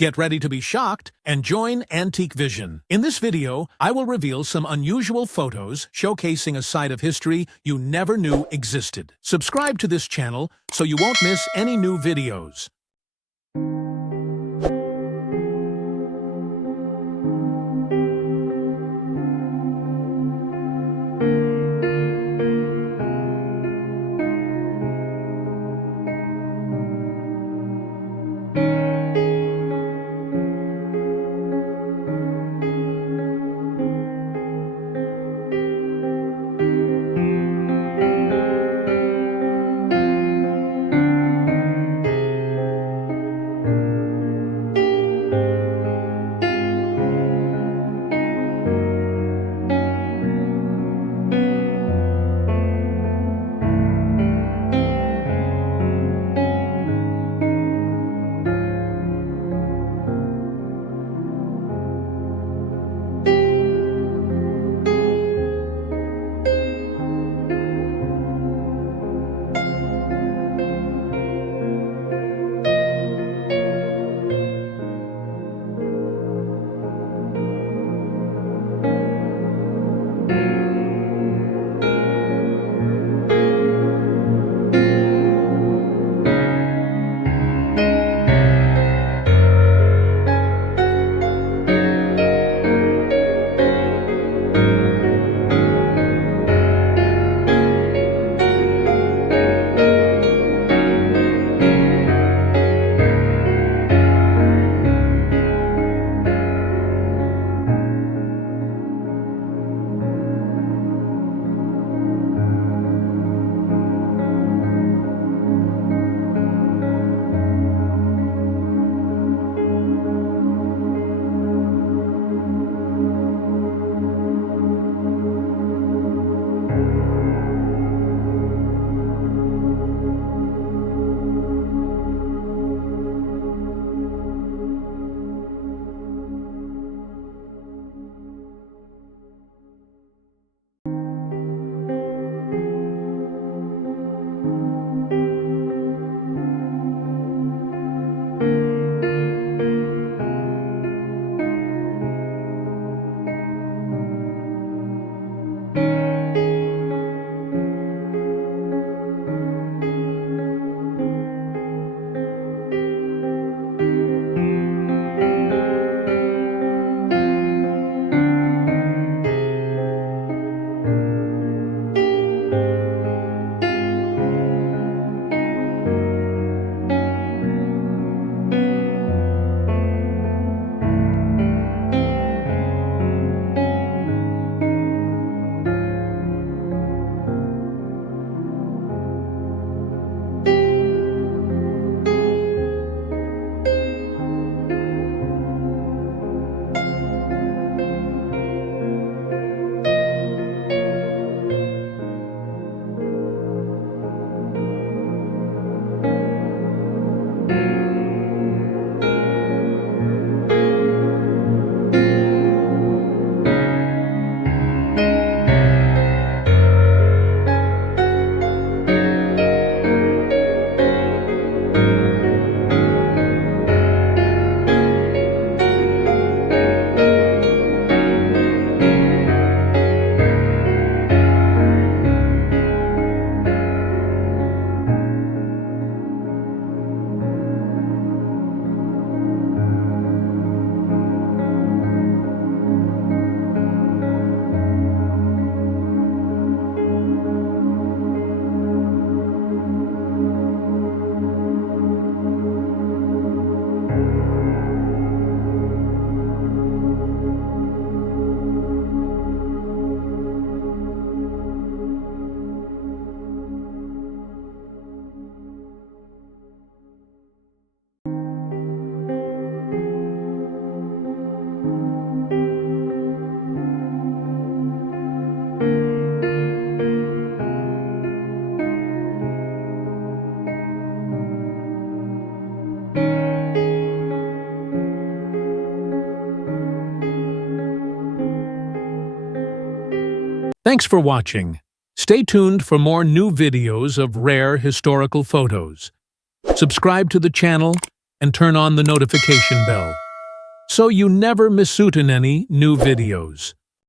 Get ready to be shocked and join Antique Vision. In this video, I will reveal some unusual photos showcasing a side of history you never knew existed. Subscribe to this channel so you won't miss any new videos. Thanks for watching. Stay tuned for more new videos of rare historical photos. Subscribe to the channel and turn on the notification bell so you never miss out on any new videos.